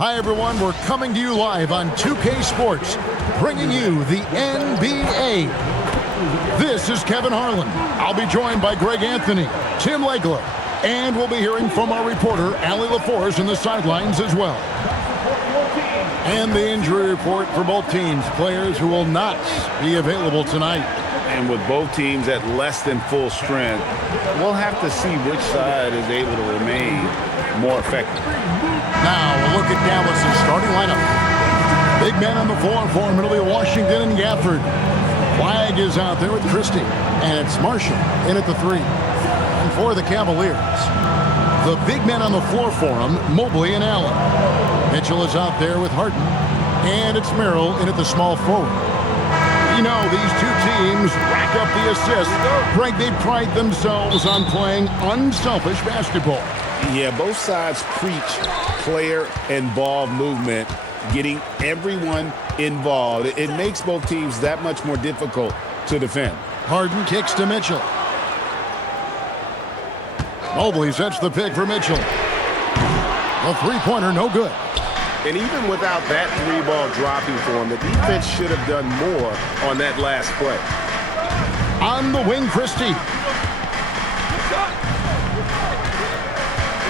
Hi, everyone. We're coming to you live on 2K Sports, bringing you the NBA. This is Kevin Harlan. I'll be joined by Greg Anthony, Tim Legler, and we'll be hearing from our reporter, Allie LaForce, in the sidelines as well. And the injury report for both teams, players who will not be available tonight. And with both teams at less than full strength, we'll have to see which side is able to remain more effective. Now, a look at Dallas' starting lineup. Big men on the floor for him. It'll be Washington and Gafford. Flagg is out there with Christie. And it's Marshall in at the 3. And for the Cavaliers, the big men on the floor for him, Mobley and Allen. Mitchell is out there with Harden. And it's Merrill in at the small forward. You know, these two teams rack up the assists. Greg, they pride themselves on playing unselfish basketball. Yeah, both sides preach player and ball movement, getting everyone involved. It makes both teams that much more difficult to defend. Harden kicks to Mitchell. Mobley sets the pick for Mitchell. A three-pointer, no good. And even without that three-ball dropping for him, the defense should have done more on that last play. On the wing, Christie.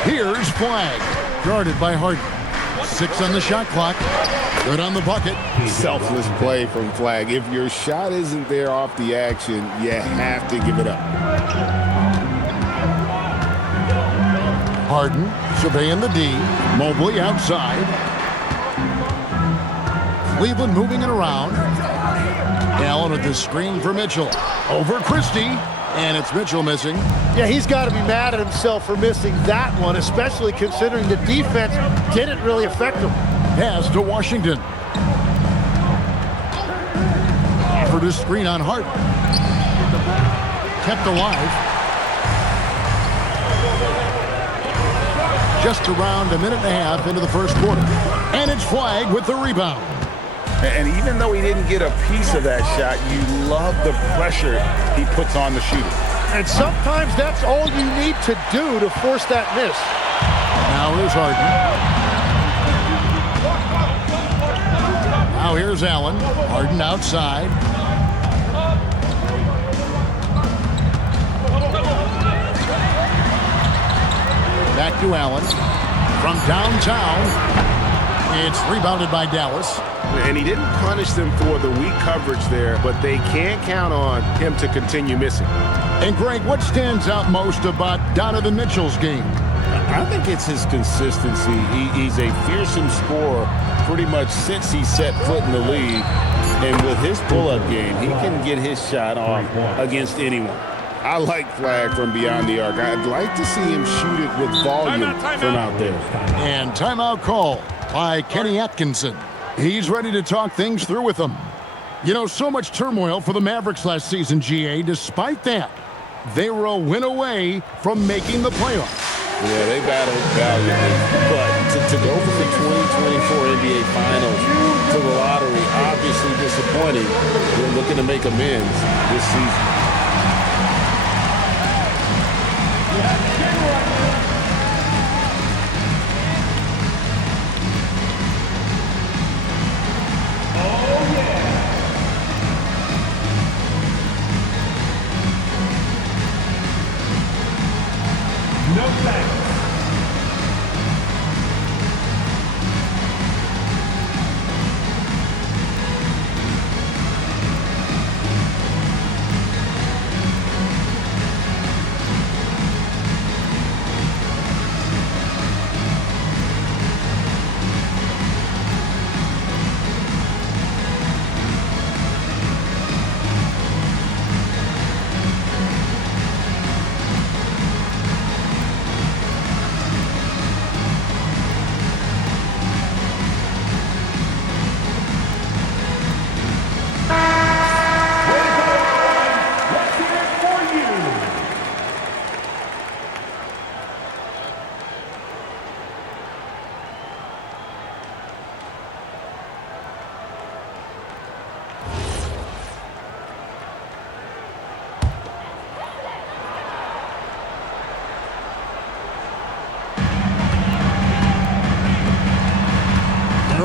Here's Flagg, guarded by Harden. 6 on the shot clock. Good on the bucket. Selfless play from Flagg. If your shot isn't there off the action, you have to give it up. Harden surveying the D. Mobley outside. Cleveland moving it around. Allen with the screen for Mitchell. Over Christie. And it's Mitchell missing. Yeah, he's got to be mad at himself for missing that one, especially considering the defense didn't really affect him. Pass to Washington. Offered a screen on Hart. Kept alive. Just around a minute and a half into the first quarter. And it's Flagg with the rebound. And even though he didn't get a piece of that shot, you love the pressure he puts on the shooter. And sometimes that's all you need to do to force that miss. Now here's Harden. Now here's Allen. Harden outside. Back to Allen. From downtown. It's rebounded by Dallas. And he didn't punish them for the weak coverage there, but they can't count on him to continue missing. And Greg, what stands out most about Donovan Mitchell's game? I think it's his consistency. He's a fearsome scorer pretty much since he set foot in the league. And with his pull-up game, he can get his shot off against anyone. I like Flagg from beyond the arc. I'd like to see him shoot it with volume from out there. And timeout call by Kenny Atkinson. He's ready to talk things through with them. You know, so much turmoil for the Mavericks last season, GA. Despite that, they were a win away from making the playoffs. Yeah, they battled valiantly. But to go from the 2024 NBA Finals to the lottery, obviously disappointing. They're looking to make amends this season. No thanks.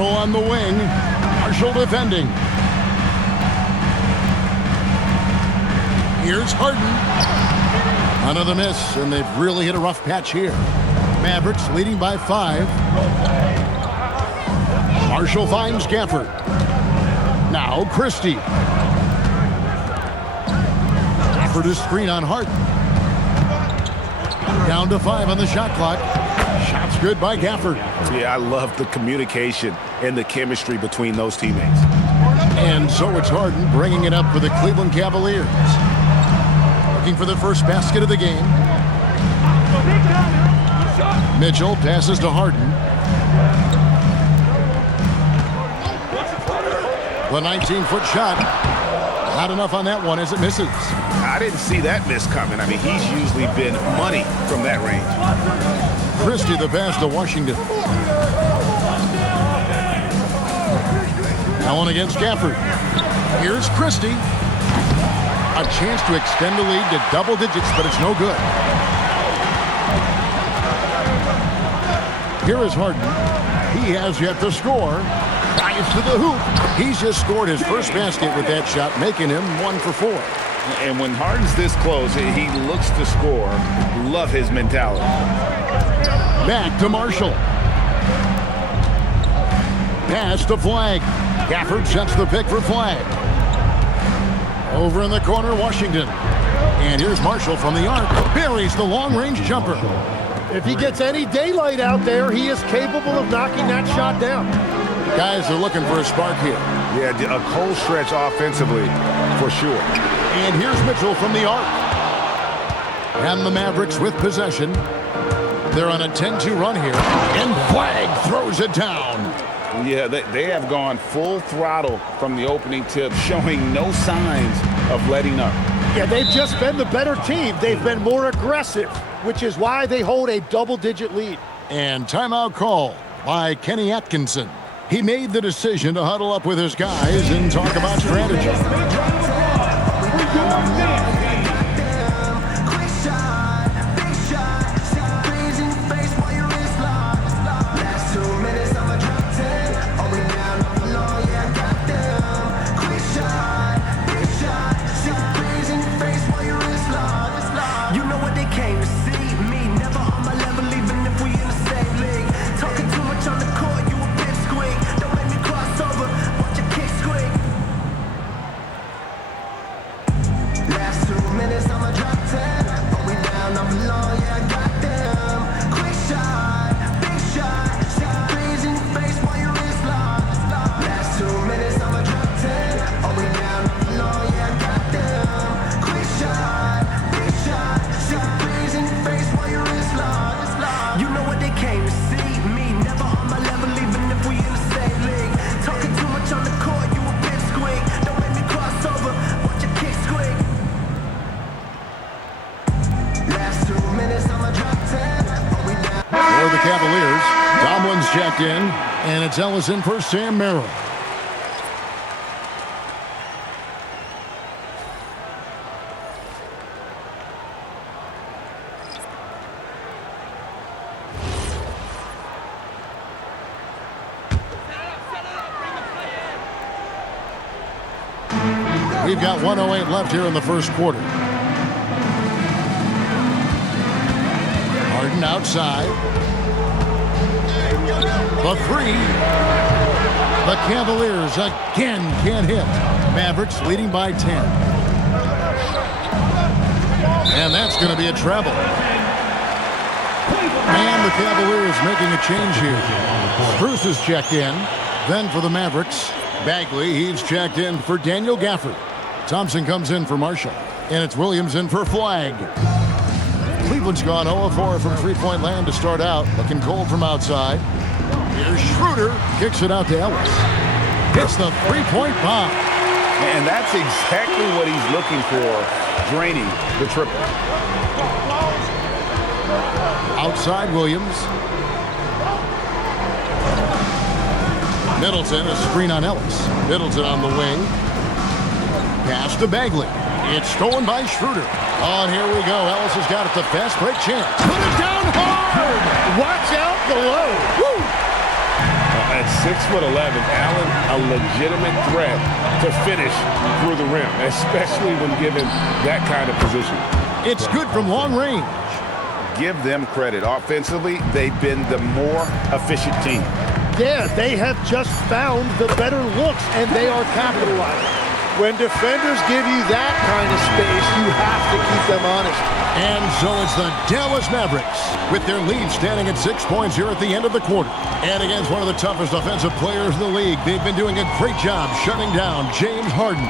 Marshall on the wing. Marshall defending. Here's Harden. Another miss, and they've really hit a rough patch here. Mavericks leading by 5. Marshall finds Gafford. Now Christie. Gafford is screen on Harden. Down to 5 on the shot clock. Shot's good by Gafford. Yeah, I love the communication and the chemistry between those teammates. And so it's Harden bringing it up for the Cleveland Cavaliers. Looking for the first basket of the game. Mitchell passes to Harden. The 19-foot shot. Not enough on that one as it misses. I didn't see that miss coming. I mean, he's usually been money from that range. Christie the pass to Washington. Allen against Gafford. Here's Christie. A chance to extend the lead to double digits, but it's no good. Here is Harden. He has yet to score. Drives to the hoop. He's just scored his first basket with that shot, making him 1 for 4. And when Harden's this close, he looks to score. Love his mentality. Back to Marshall. Pass to Flag. Gafford sets the pick for Flag. Over in the corner, Washington. And here's Marshall from the arc. Buries the long-range jumper. If he gets any daylight out there, he is capable of knocking that shot down. Guys are looking for a spark here. Yeah, a cold stretch offensively, for sure. And here's Mitchell from the arc. And the Mavericks with possession. They're on a 10-2 run here. And Flag throws it down. Yeah, they have gone full throttle from the opening tip, showing no signs of letting up. Yeah, they've just been the better team. They've been more aggressive, which is why they hold a double-digit lead. And timeout call by Kenny Atkinson. He made the decision to huddle up with his guys and talk about strategy. Cavaliers. Tomlin's checked in, and it's Ellison for Sam Merrill. We've got 1:08 left here in the first quarter. Harden outside. The three. The Cavaliers again can't hit. Mavericks leading by 10. And that's going to be a treble. And the Cavaliers making a change here. Bruce is checked in. Then for the Mavericks, Bagley, he's checked in for Daniel Gafford. Thompson comes in for Marshall. And it's Williams in for Flag. Cleveland's gone 0-4 from three-point land to start out. Looking cold from outside. Here's Schroeder. Kicks it out to Ellis. Hits the three-point bomb. And that's exactly what he's looking for, draining the triple. Outside Williams. Middleton, a screen on Ellis. Middleton on the wing. Pass to Bagley. It's stolen by Schroeder. Oh, and here we go. Ellis has got it. The fast break chance. Put it down hard. Watch out below. Woo! at 6'11", Allen a legitimate threat to finish through the rim, especially when given that kind of position. It's good from long range. Give them credit. Offensively, they've been the more efficient team. Yeah, they have just found the better looks, and they are capitalizing. When defenders give you that kind of space, you have to keep them honest. And so it's the Dallas Mavericks with their lead standing at 6 points here at the end of the quarter. And against one of the toughest offensive players in the league, they've been doing a great job shutting down James Harden.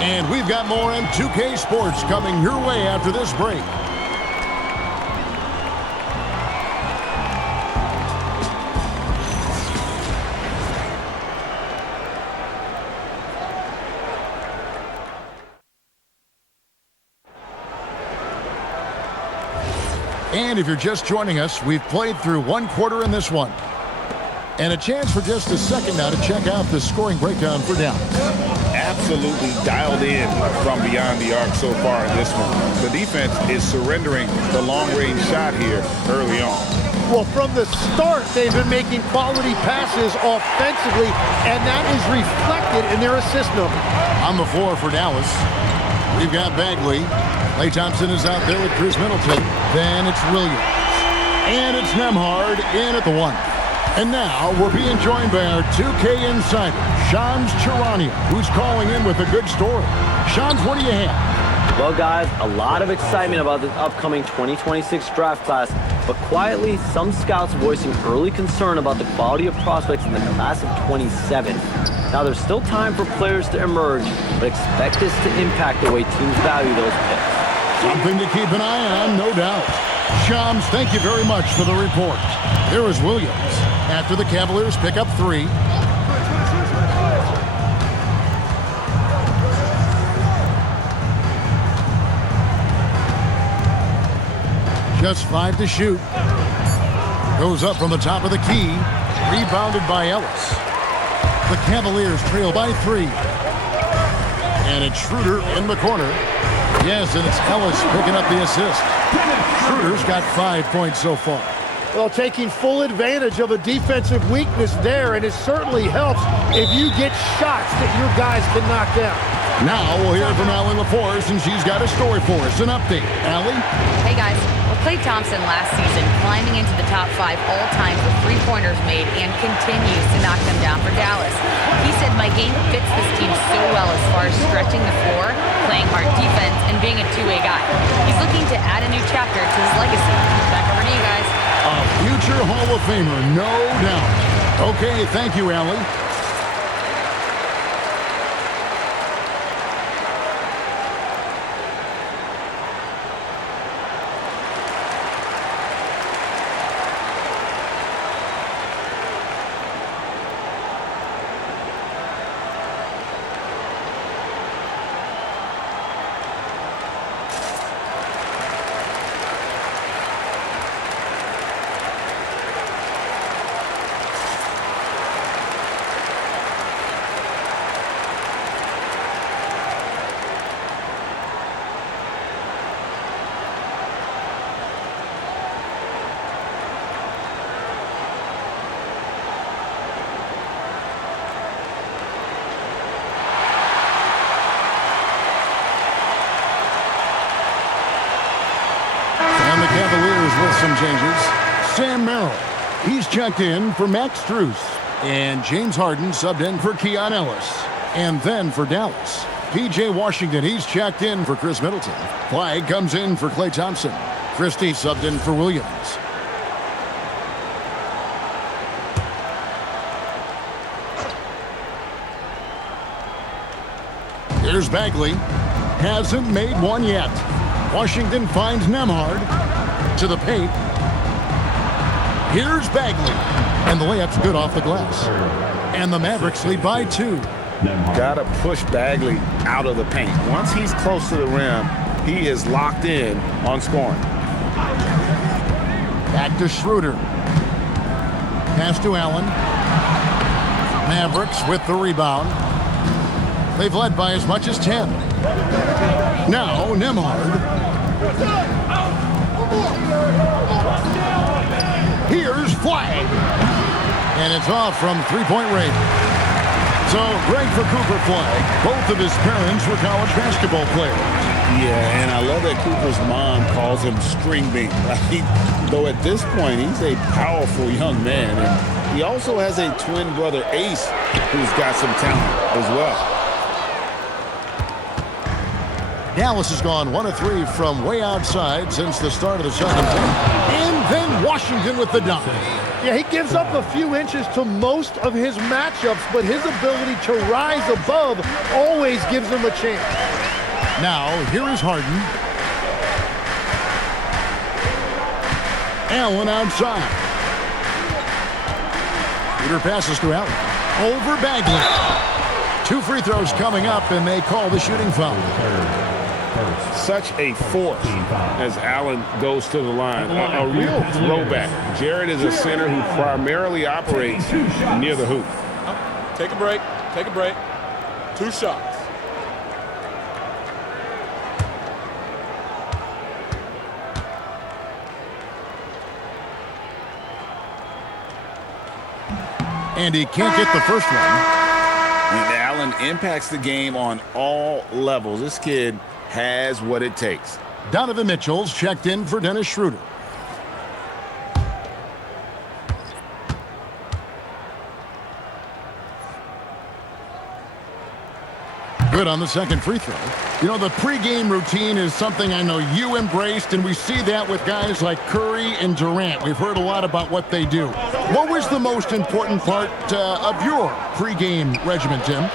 And we've got more on 2K Sports coming your way after this break. And if you're just joining us, we've played through one quarter in this one. And a chance for just a second now to check out the scoring breakdown for Dallas. Absolutely dialed in from beyond the arc so far in this one. The defense is surrendering the long-range shot here early on. Well, from the start, they've been making quality passes offensively, and that is reflected in their assist number. On the floor for Dallas, we've got Bagley. Klay Thompson is out there with Chris Middleton. Then it's Williams. And it's Nembhard in at the 1. And now we're being joined by our 2K insider, Shams Charania, who's calling in with a good story. Shams, what do you have? Well, guys, a lot of excitement about this upcoming 2026 draft class, but quietly, some scouts voicing early concern about the quality of prospects in the class of 27. Now, there's still time for players to emerge, but expect this to impact the way teams value those picks. Something to keep an eye on, no doubt. Shams, thank you very much for the report. Here is Williams after the Cavaliers pick up 3. Just 5 to shoot. Goes up from the top of the key. Rebounded by Ellis. The Cavaliers trail by 3. And it's Schroeder in the corner. Yes, and it's Ellis picking up the assist. Schroeder's got 5 points so far. Well, taking full advantage of a defensive weakness there, and it certainly helps if you get shots that your guys can knock down. Now we'll hear from Allie LaForce, and she's got a story for us. An update. Allie? Hey, guys. Well, Klay Thompson last season climbing into the top 5 all-time for three-pointers made and continues to knock them down for Dallas. He said, my game fits this team so well as far as stretching the floor, playing hard defense, and being a two-way guy. He's looking to add a new chapter to his legacy. Back over to you guys. A future Hall of Famer, no doubt. Okay, thank you, Allie. And the Cavaliers with some changes. Sam Merrill, he's checked in for Max Strus. And James Harden subbed in for Keon Ellis. And then for Dallas, P.J. Washington, he's checked in for Chris Middleton. Flagg comes in for Klay Thompson. Christie subbed in for Williams. Here's Bagley. Hasn't made one yet. Washington finds Nembhard to the paint. Here's Bagley. And the layup's good off the glass. And the Mavericks lead by 2. Got to push Bagley out of the paint. Once he's close to the rim, he is locked in on scoring. Back to Schroeder. Pass to Allen. Mavericks with the rebound. They've led by as much as 10. Now Nembhard. Here's Flagg. And it's off from three-point range. So great for Cooper Flag. Both of his parents were college basketball players. Yeah, and I love that Cooper's mom calls him String Bean. Right? Though at this point, he's a powerful young man. And he also has a twin brother, Ace, who's got some talent as well. Dallas has gone 1 of 3 from way outside since the start of the second quarter. And then Washington with the dunk. Yeah, he gives up a few inches to most of his matchups, but his ability to rise above always gives him a chance. Now, here is Harden. Allen outside. Peter passes to Allen. Over Bagley. 2 free throws coming up, and they call the shooting foul. Such a force as Allen goes to the line. A real throwback. Jared is a center who primarily operates near the hoop. Take a break. Take a break. 2 shots. And he can't get the first one. And Allen impacts the game on all levels. This kid has what it takes. Donovan Mitchell's checked in for Dennis Schroeder. Good on the second free throw. You know, the pregame routine is something I know you embraced, and we see that with guys like Curry and Durant. We've heard a lot about what they do. What was the most important part of your pregame regimen, Tim?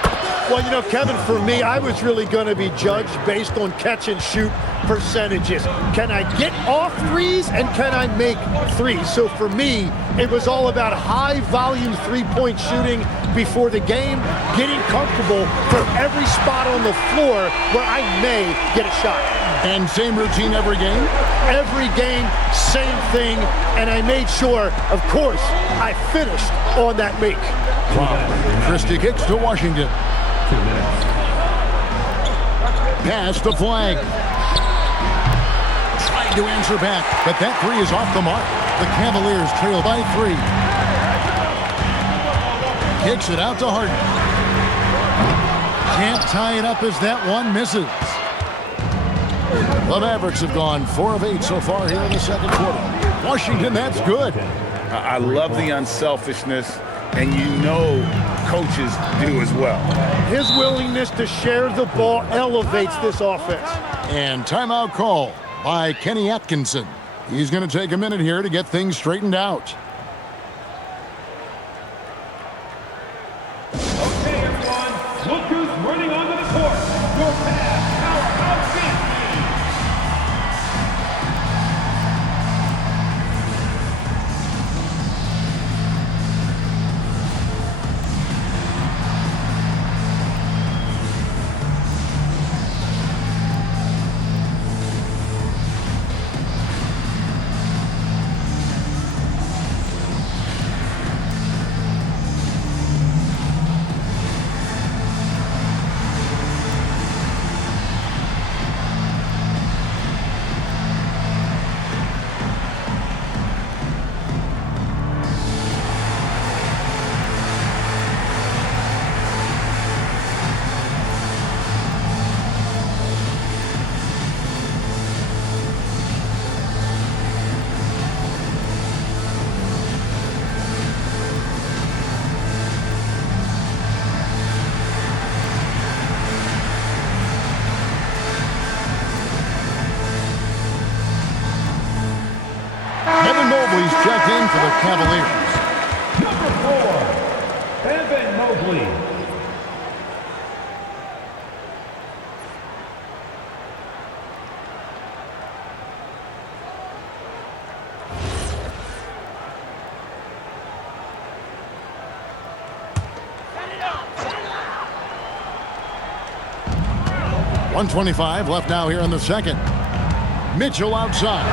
Well, you know, Kevin, for me, I was really going to be judged based on catch-and-shoot percentages. Can I get off threes and can I make threes? So for me, it was all about high-volume three-point shooting before the game, getting comfortable from every spot on the floor where I may get a shot. And same routine every game? Every game, same thing, and I made sure, of course, I finished on that make. Wow. Christie kicks to Washington. 2 minutes. Pass to Flag. Trying to answer back, but that three is off the mark. The Cavaliers trail by 3. Kicks it out to Harden. Can't tie it up as that one misses. The Mavericks have gone 4 of 8 so far here in the second quarter. Washington, that's good. I love the unselfishness, and you know coaches do as well. His willingness to share the ball elevates this offense. And timeout call by Kenny Atkinson. He's going to take a minute here to get things straightened out. Okay, everyone. Look who's running onto the court. Your powerhouse team. Mobley's checked in for the Cavaliers. Number 4, Evan Mobley. .125 left now here in the second. Mitchell outside.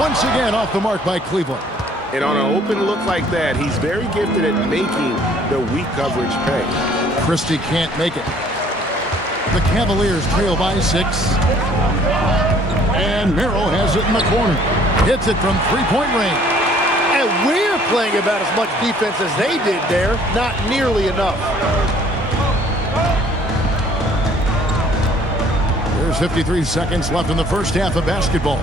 Once again off the mark by Cleveland. And on an open look like that, he's very gifted at making the weak coverage pay. Christie can't make it. The Cavaliers trail by 6. And Merrill has it in the corner. Hits it from three-point range. And we're playing about as much defense as they did there. Not nearly enough. There's 53 seconds left in the first half of basketball.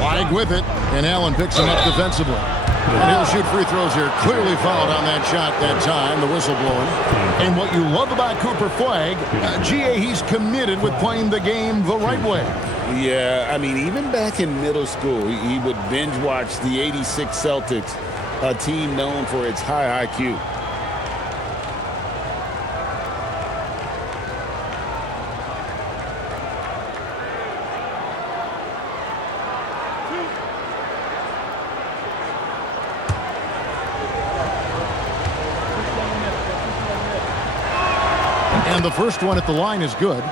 Wide with it, and Allen picks him up defensively. And he'll shoot free throws here. Clearly fouled on that shot that time, the whistle blowing. And what you love about Cooper Flagg, GA, he's committed with playing the game the right way. Yeah, I mean, even back in middle school, he would binge watch the '86 Celtics, a team known for its high IQ. And the first one at the line is good.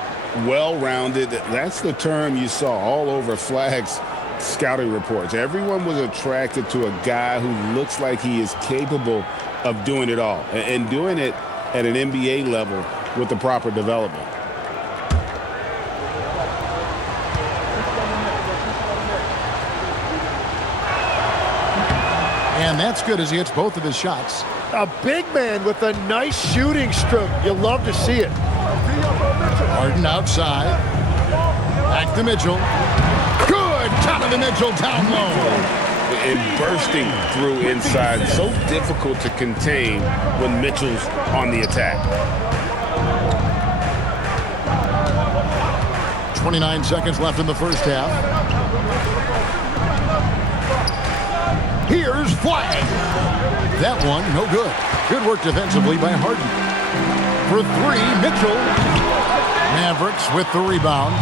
Well-rounded. That's the term you saw all over Flagg's scouting reports. Everyone was attracted to a guy who looks like he is capable of doing it all and doing it at an NBA level with the proper development. And that's good as he hits both of his shots. A big man with a nice shooting stroke. You'll love to see it. Harden outside. Back to Mitchell. Good! Donovan Mitchell down low. And bursting through inside. So difficult to contain when Mitchell's on the attack. 29 seconds left in the first half. Here's Flagg. That one, no good. Good work defensively by Harden. For three, Mitchell. Mavericks with the rebound.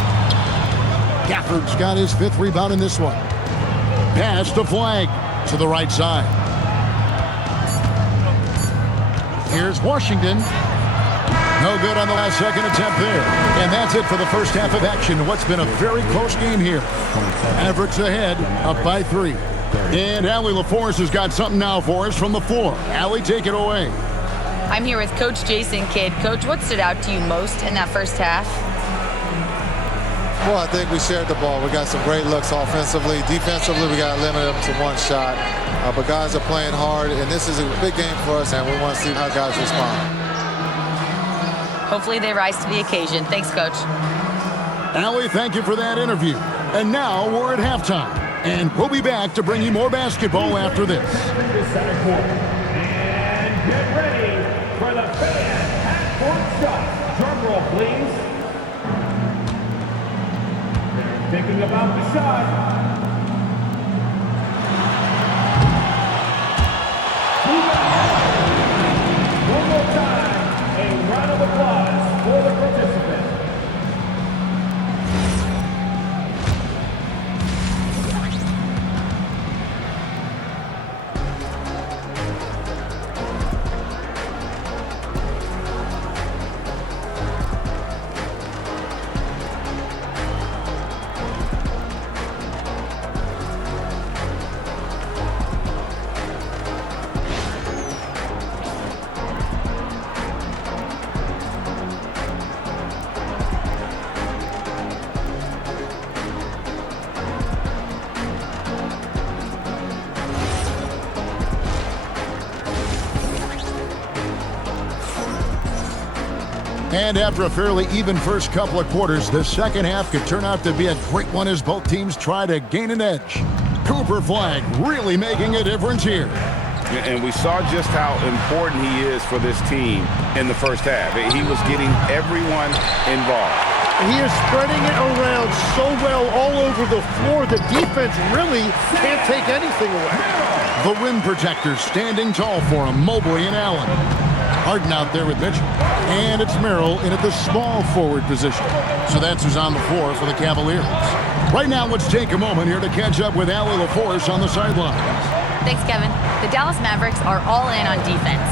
Gafford's got his 5th rebound in this one. Pass to Flagg to the right side. Here's Washington. No good on the last second attempt there. And that's it for the first half of action. What's been a very close game here. Mavericks ahead, up by 3. And Allie LaForce has got something now for us from the floor. Allie, take it away. I'm here with Coach Jason Kidd. Coach, what stood out to you most in that first half? Well, I think we shared the ball. We got some great looks offensively. Defensively, we got limited to one shot. But guys are playing hard, and this is a big game for us, and we want to see how guys respond. Hopefully they rise to the occasion. Thanks, Coach. Allie, thank you for that interview. And now we're at halftime. And we'll be back to bring you more basketball after this. And get ready for the fan half-court shot. Drum roll, please. They're thinking about the shot. One more time, a round of applause for the participants. And after a fairly even first couple of quarters, the second half could turn out to be a great one as both teams try to gain an edge. Cooper Flagg really making a difference here. And we saw just how important he is for this team in the first half. He was getting everyone involved. He is spreading it around so well all over the floor. The defense really can't take anything away. The rim protectors standing tall for him, Mobley and Allen. Harden out there with Mitchell. And it's Merrill in at the small forward position. So that's who's on the floor for the Cavaliers. Right now, let's take a moment here to catch up with Allie LaForce on the sidelines. Thanks, Kevin. The Dallas Mavericks are all in on defense.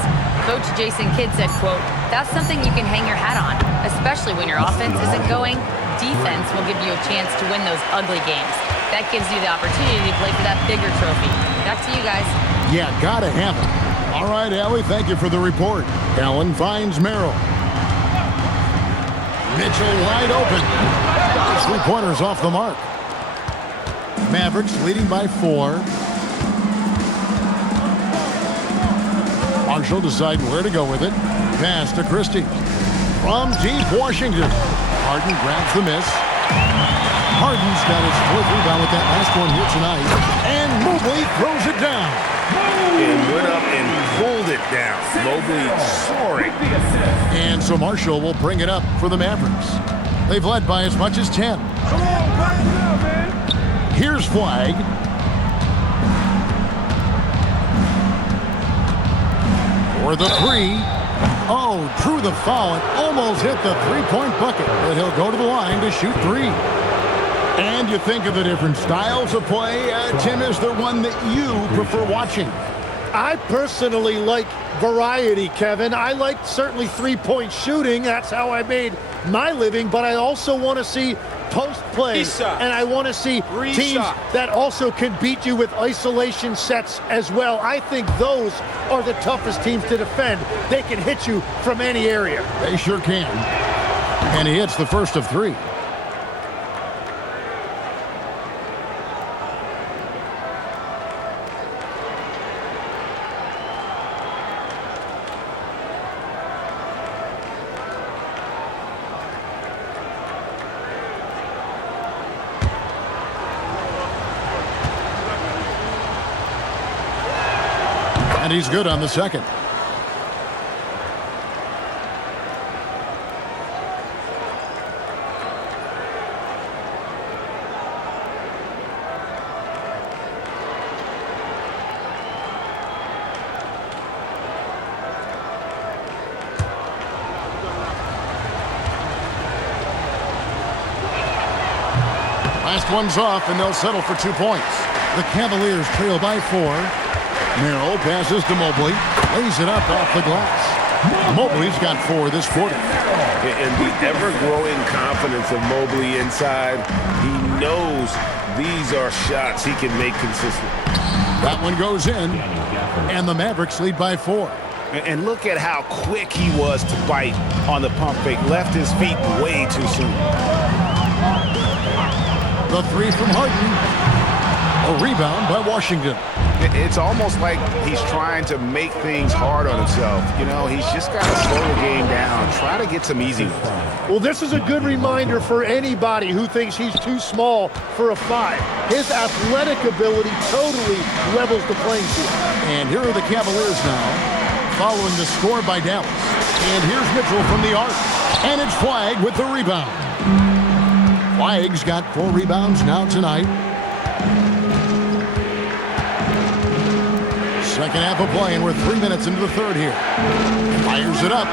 Coach Jason Kidd said, quote, "That's something you can hang your hat on, especially when your offense isn't going. Defense will give you a chance to win those ugly games. That gives you the opportunity to play for that bigger trophy." Back to you guys. Yeah, gotta have it. All right, Allie, thank you for the report. Allen finds Merrill. Mitchell wide open. 3-pointers off the mark. Mavericks leading by 4. Marshall deciding where to go with it. Pass to Christie. From deep Washington. Harden grabs the miss. Harden's got his 4th rebound with that last one here tonight. And Mobley throws it down. And went up and pulled it down. Mobley soaring. And so Marshall will bring it up for the Mavericks. They've led by as much as 10. Here's Flag. For the 3. Oh, drew the foul and almost hit the 3-point bucket. But he'll go to the line to shoot 3. And you think of the different styles of play. Tim, is there one that you prefer watching? I personally like variety, Kevin. I like certainly 3-point shooting. That's how I made my living. But I also want to see post play. And I want to see teams that also can beat you with isolation sets as well. I think those are the toughest teams to defend. They can hit you from any area. They sure can. And he hits the first of 3. And he's good on the second. Last one's off, and they'll settle for 2 points. The Cavaliers trail by 4. Merrill passes to Mobley, lays it up off the glass. Mobley's got 4 this quarter. And the ever-growing confidence of Mobley inside, he knows these are shots he can make consistently. That one goes in, and the Mavericks lead by 4. And look at how quick he was to bite on the pump fake. Left his feet way too soon. The 3 from Harden. A rebound by Washington. It's almost like he's trying to make things hard on himself. You know, he's just got to slow the game down, try to get some easy ones. Well, this is a good reminder for anybody who thinks he's too small for a 5. His athletic ability totally levels the playing field. And here are the Cavaliers now, following the score by Dallas. And here's Mitchell from the arc. And it's Flag with the rebound. Flag's got 4 rebounds now tonight. Second half of play, and we're 3 minutes into the third here. Fires it up.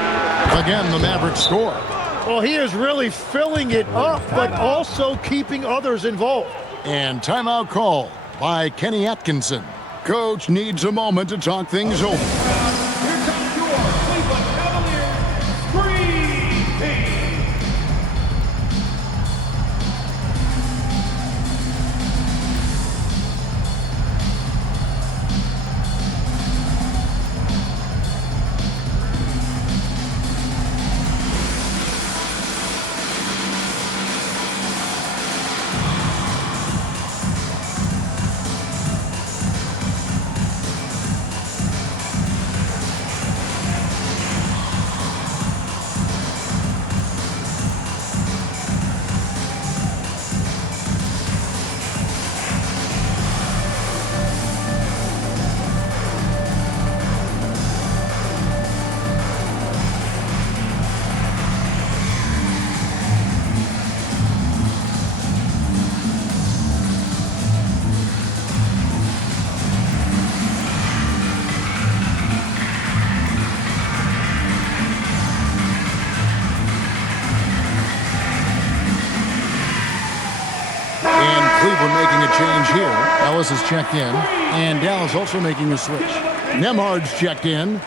Again, the Mavericks score. Well, he is really filling it up, but also keeping others involved. And timeout call by Kenny Atkinson. Coach needs a moment to talk things over. Here comes your Cleveland Cavaliers Dream Team. Cleveland making a change here. Ellis has checked in, and Dallas also making a switch. Nemhard's checked in.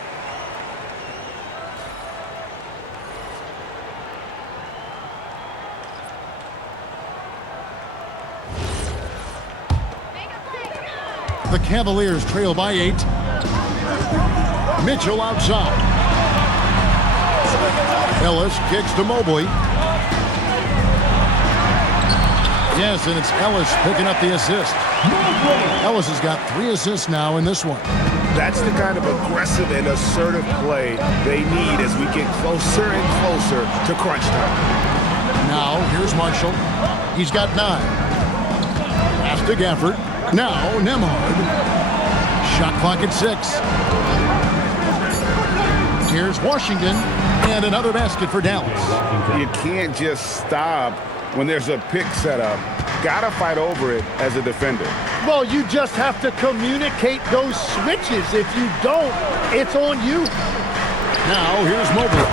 The Cavaliers trail by 8. Mitchell outside. Ellis kicks to Mobley. Yes, and it's Ellis picking up the assist. Ellis has got 3 assists now in this one. That's the kind of aggressive and assertive play they need as we get closer and closer to crunch time. Now, here's Marshall. He's got 9. Pass to Gafford. Now, Nembhard. Shot clock at 6. Here's Washington. And another basket for Dallas. You can't just stop when there's a pick set up. Gotta fight over it as a defender. Well, you just have to communicate those switches. If you don't, it's on you. Now, here's Mobley.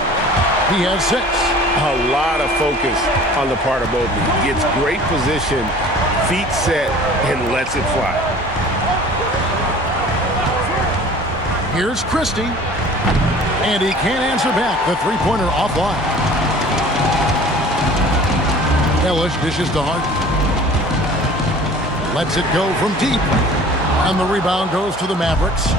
He has 6. A lot of focus on the part of Mobley. Gets great position, feet set, and lets it fly. Here's Christie. And he can't answer back. The three-pointer offline. Ellis dishes to Harden. Lets it go from deep. And the rebound goes to the Mavericks.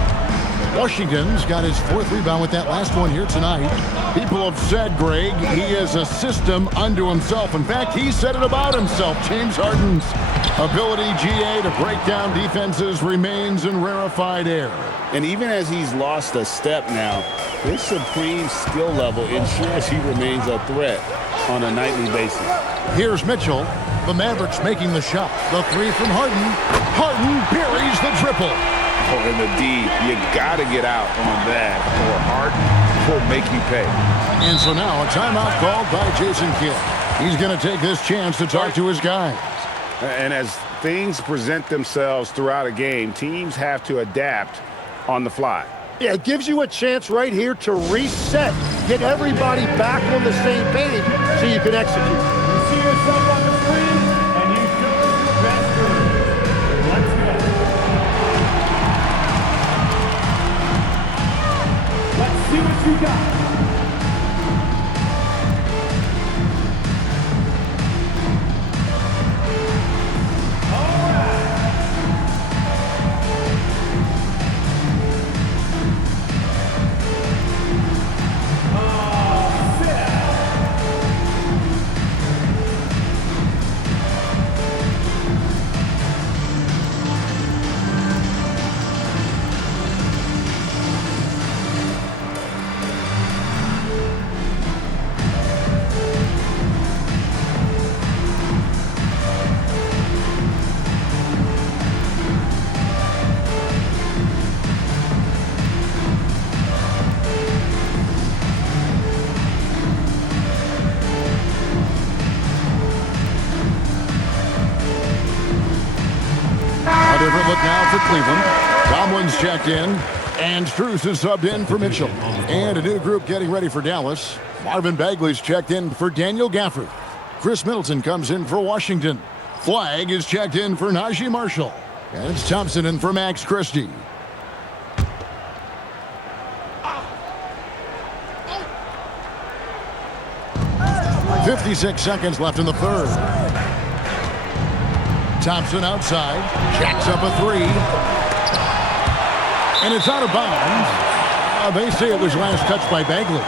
Washington's got his 4th rebound with that last one here tonight. People have said, Greg, he is a system unto himself. In fact, he said it about himself. James Harden's ability, GA, to break down defenses remains in rarefied air. And even as he's lost a step now, his supreme skill level ensures he remains a threat on a nightly basis. Here's Mitchell. The Mavericks making the shot. The 3 from Harden. Harden buries the triple. Oh, and the D, you got to get out on that, or Harden will make you pay. And so now a timeout called by Jason Kidd. He's going to take this chance to talk to his guys. And as things present themselves throughout a game, teams have to adapt on the fly. Yeah, it gives you a chance right here to reset, get everybody back on the same page so you can execute. You see yourself on the screen, and you show us your best moves. Let's go. Let's see what you got. Different look now for Cleveland. Tomlin's checked in, and Strus is subbed in for Mitchell. And a new group getting ready for Dallas. Marvin Bagley's checked in for Daniel Gafford. Chris Middleton comes in for Washington. Flagg is checked in for Najee Marshall. And it's Thompson in for Max Christie. .56 seconds left in the third. Thompson outside, jacks up a 3. And it's out of bounds. They say it was last touched by Bagley.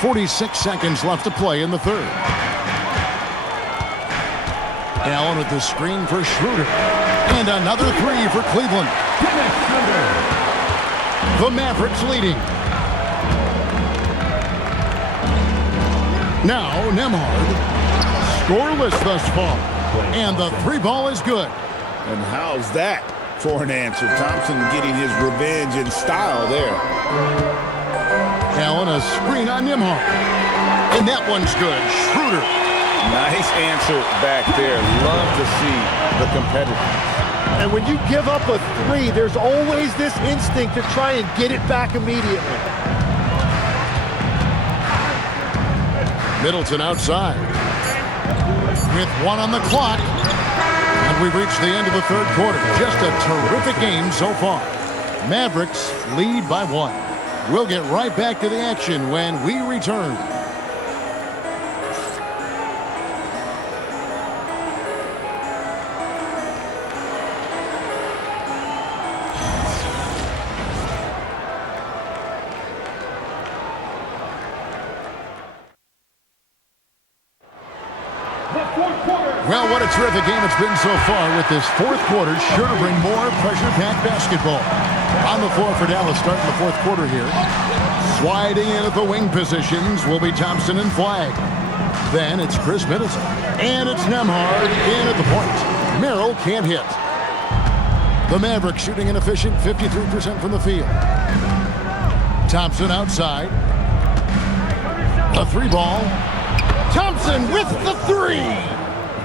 .46 seconds left to play in the third. Allen with the screen for Schroeder. And another 3 for Cleveland. The Mavericks leading. Now Nembhard. Scoreless thus far. And the 3 ball is good. And how's that for an answer? Thompson getting his revenge in style there. Allen, a screen on Nembhard. And that one's good. Schroeder. Nice answer back there. Love to see the competitiveness. And when you give up a 3, there's always this instinct to try and get it back immediately. Middleton outside. With 1 on the clock. And we've reached the end of the third quarter. Just a terrific game so far. Mavericks lead by 1. We'll get right back to the action when we return. fourth quarter. Well, what a terrific game it's been so far with this fourth quarter. Sure to bring more pressure-packed basketball. On the floor for Dallas starting the fourth quarter here. Sliding in at the wing positions will be Thompson and Flagg. Then it's Chris Middleton. And it's Nembhard in at the point. Merrill can't hit. The Mavericks shooting an efficient 53% from the field. Thompson outside. A three ball. Thompson with the three.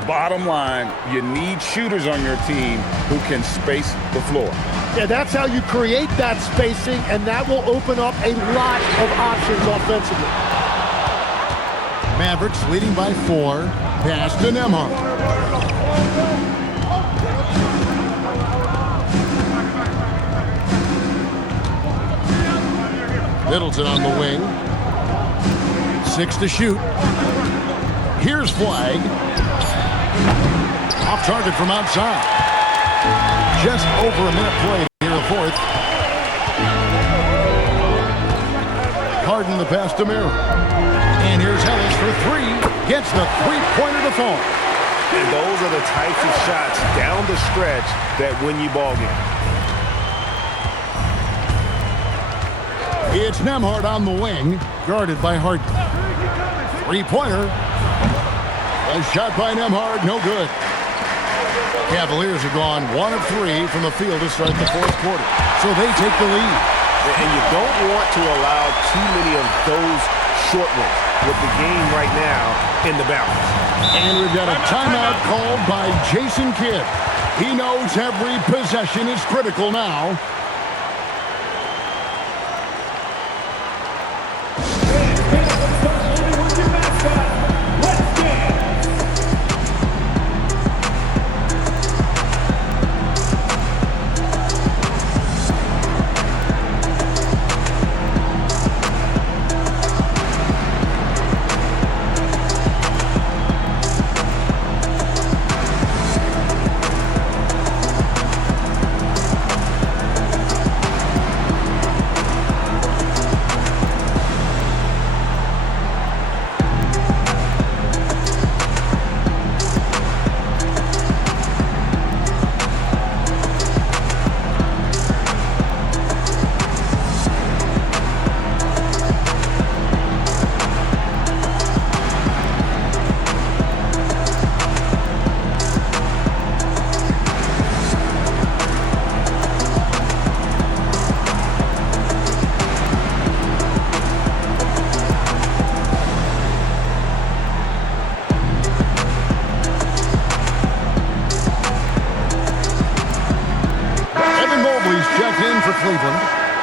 Bottom line, you need shooters on your team who can space the floor. Yeah, that's how you create that spacing, and that will open up a lot of options offensively. Mavericks leading by 4. Pass to Nembhard. Middleton on the wing. 6 to shoot. Here's Flagg. Off target from outside. Just over a minute played here in the fourth. Harden the pass to Merrill. And here's Ellis for 3. Gets the three-pointer to fall. And those are the types of shots down the stretch that win you ball games. It's Nembhard on the wing, guarded by Harden. Three-pointer. A shot by Nembhard, no good. Cavaliers are gone 1 of 3 from the field to start the fourth quarter. So they take the lead. And you don't want to allow too many of those short ones with the game right now in the balance. And we've got a timeout called by Jason Kidd. He knows every possession is critical now.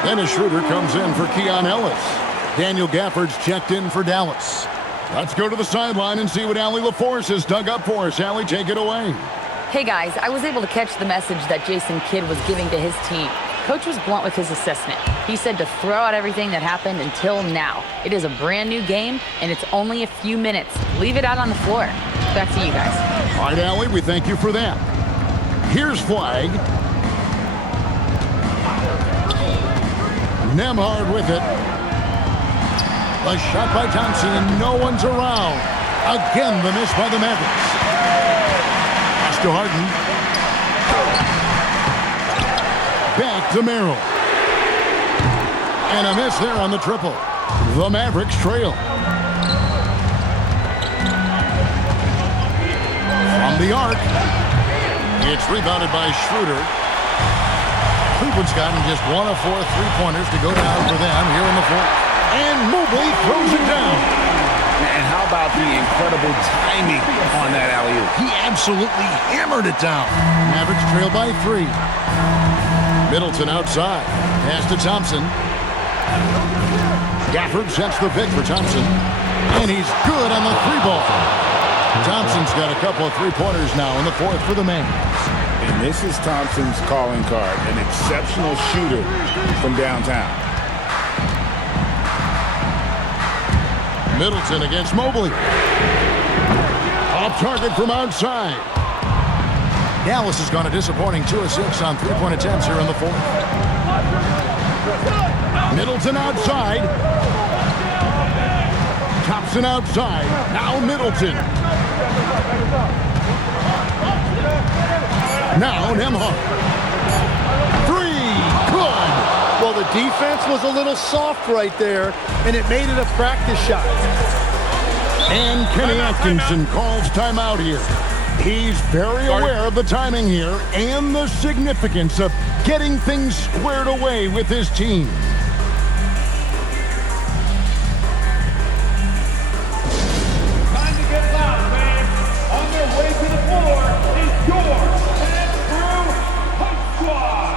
Dennis Schroeder comes in for Keon Ellis. Daniel Gafford's checked in for Dallas. Let's go to the sideline and see what Allie LaForce has dug up for us. Allie, take it away. Hey guys, I was able to catch the message that Jason Kidd was giving to his team. Coach was blunt with his assessment. He said to throw out everything that happened until now. It is a brand new game, and it's only a few minutes. Leave it out on the floor. Back to you guys. All right, Allie, we thank you for that. Here's Flagg. Nembhard with it. A shot by Thompson, and no one's around. Again, the miss by the Mavericks. Pass to Harden. Back to Merrill. And a miss there on the triple. The Mavericks trail. From the arc. It's rebounded by Schroeder. Cleveland's gotten just 1 of 4 three-pointers to go down for them here in the fourth. And Mobley throws it down. And how about the incredible timing on that alley-oop? He absolutely hammered it down. Mavericks trail by 3. Middleton outside. Pass to Thompson. Gafford sets the pick for Thompson. And he's good on the 3-ball. Thompson's got a couple of three-pointers now in the fourth for the Mavs. And this is Thompson's calling card, an exceptional shooter from downtown. Middleton against Mobley. Off target from outside. Dallas has gone a disappointing 2 of 6 on three-point attempts here in the fourth. Middleton outside. Thompson Thompson outside. Now Middleton. Now Nembhard. Three. Good. Well, the defense was a little soft right there, and it made it a practice shot. And Kenny Atkinson calls timeout here. He's very aware of the timing here and the significance of getting things squared away with his team. Time to get loud, man. On their way to the floor is your and through Hope Squad.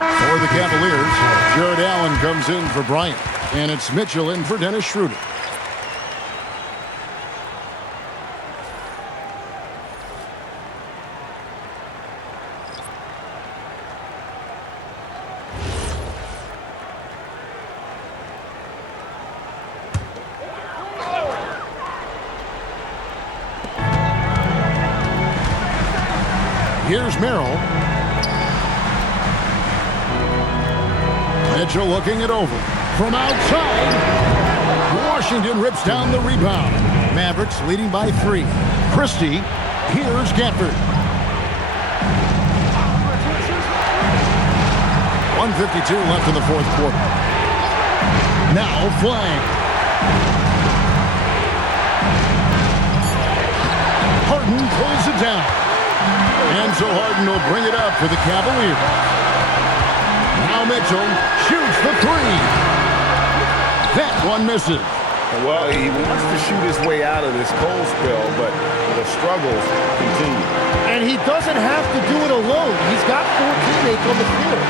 For the Cavaliers, Jared Allen comes in for Bryant. And it's Mitchell in for Dennis Schroeder. Here's Merrill. Mitchell looking it over. From outside, Washington rips down the rebound. Mavericks leading by 3. Christie, here's Gafford. 1:52 left in the fourth quarter. Now Flag. Harden pulls it down. And so Harden will bring it up for the Cavaliers. Now Mitchell shoots the 3. That one misses. Well, he wants to shoot his way out of this cold spell, but the struggles continue. And he doesn't have to do it alone. He's got 4 teammates on the field.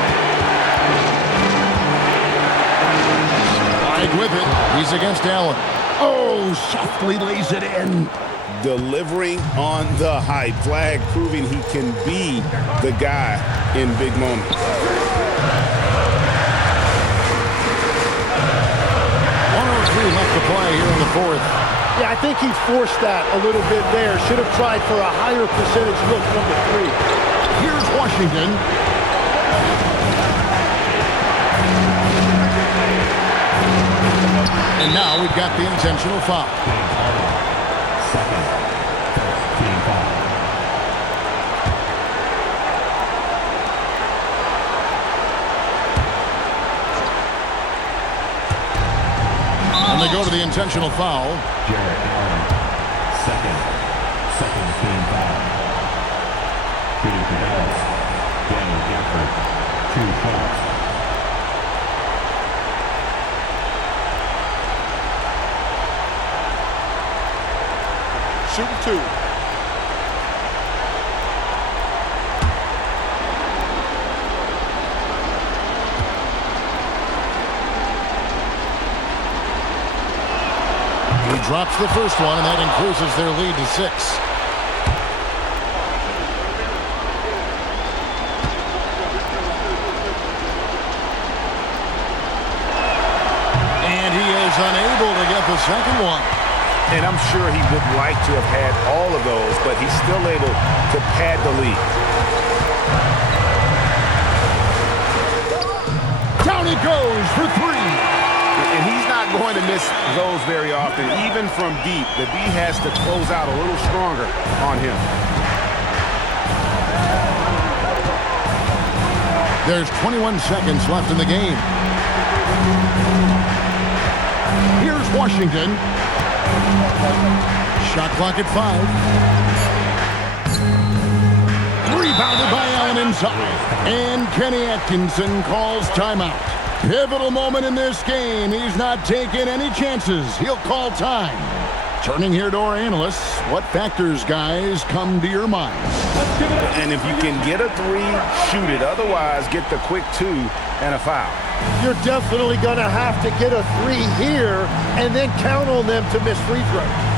Wide with it. He's against Allen. Oh, softly lays it in. Delivering on the high flag, proving he can be the guy in big moments. 1:03 left to play here in the fourth. Yeah, I think he forced that a little bit there. Should have tried for a higher percentage look from the 3. Here's Washington. And now we've got the intentional foul. And they go to the intentional foul. Jared Allen, second team foul. Shooting for Dallas, Daniel Gafford, 2 shots. Shooting 2. He drops the first one, and that increases their lead to 6. And he is unable to get the second one. And I'm sure he would like to have had all of those, but he's still able to pad the lead. Down he goes for 3. And he's not going to miss those very often. Even from deep, the D has to close out a little stronger on him. There's 21 seconds left in the game. Here's Here's Washington. Shot clock at 5. Rebounded by Allen inside. And Kenny Atkinson calls timeout. Pivotal moment in this game. He's not taking any chances. He'll call time. Turning here to our analysts, what factors, guys, come to your mind? And if you can get a 3, shoot it. Otherwise, get the quick 2 and a foul. You're definitely going to have to get a 3 here and then count on them to miss free throws.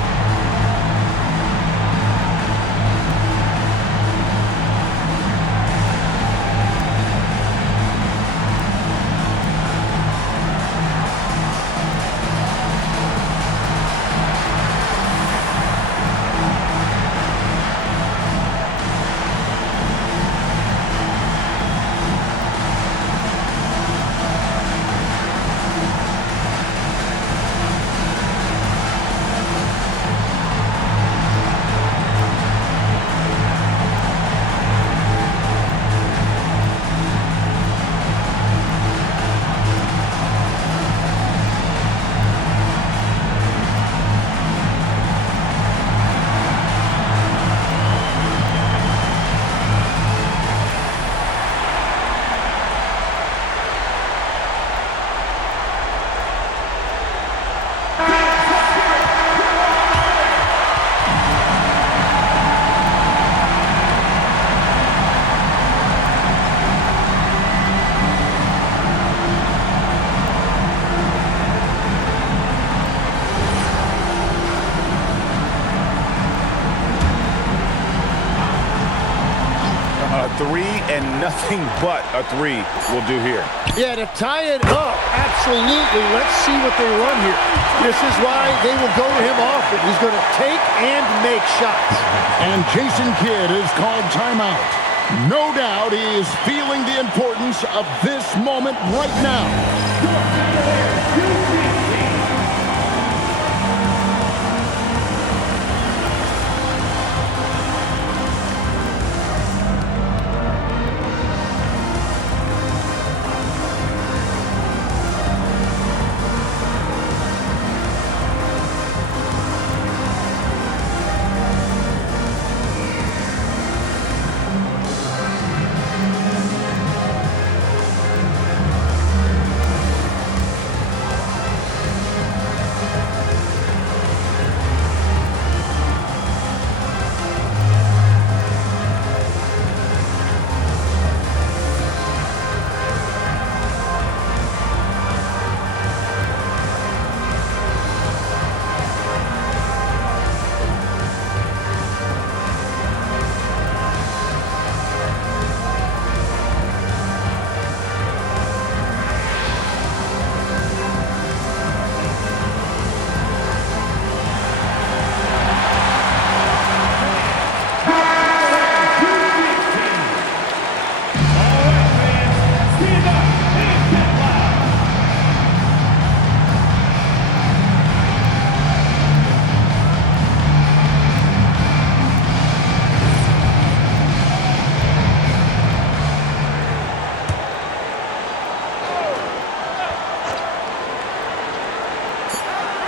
A 3 and nothing but a 3 will do here. Yeah, to tie it up, absolutely. Let's see what they run here. This is why they will go to him often. He's going to take and make shots. And Jason Kidd is called timeout. No doubt he is feeling the importance of this moment right now.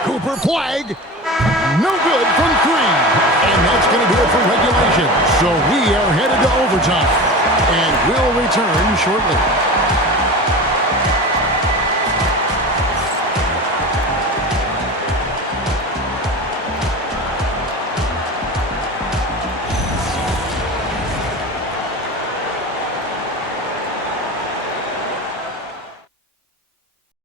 Cooper flag. No good from 3. And that's going to do it for regulation. So we are headed to overtime. And we'll return shortly.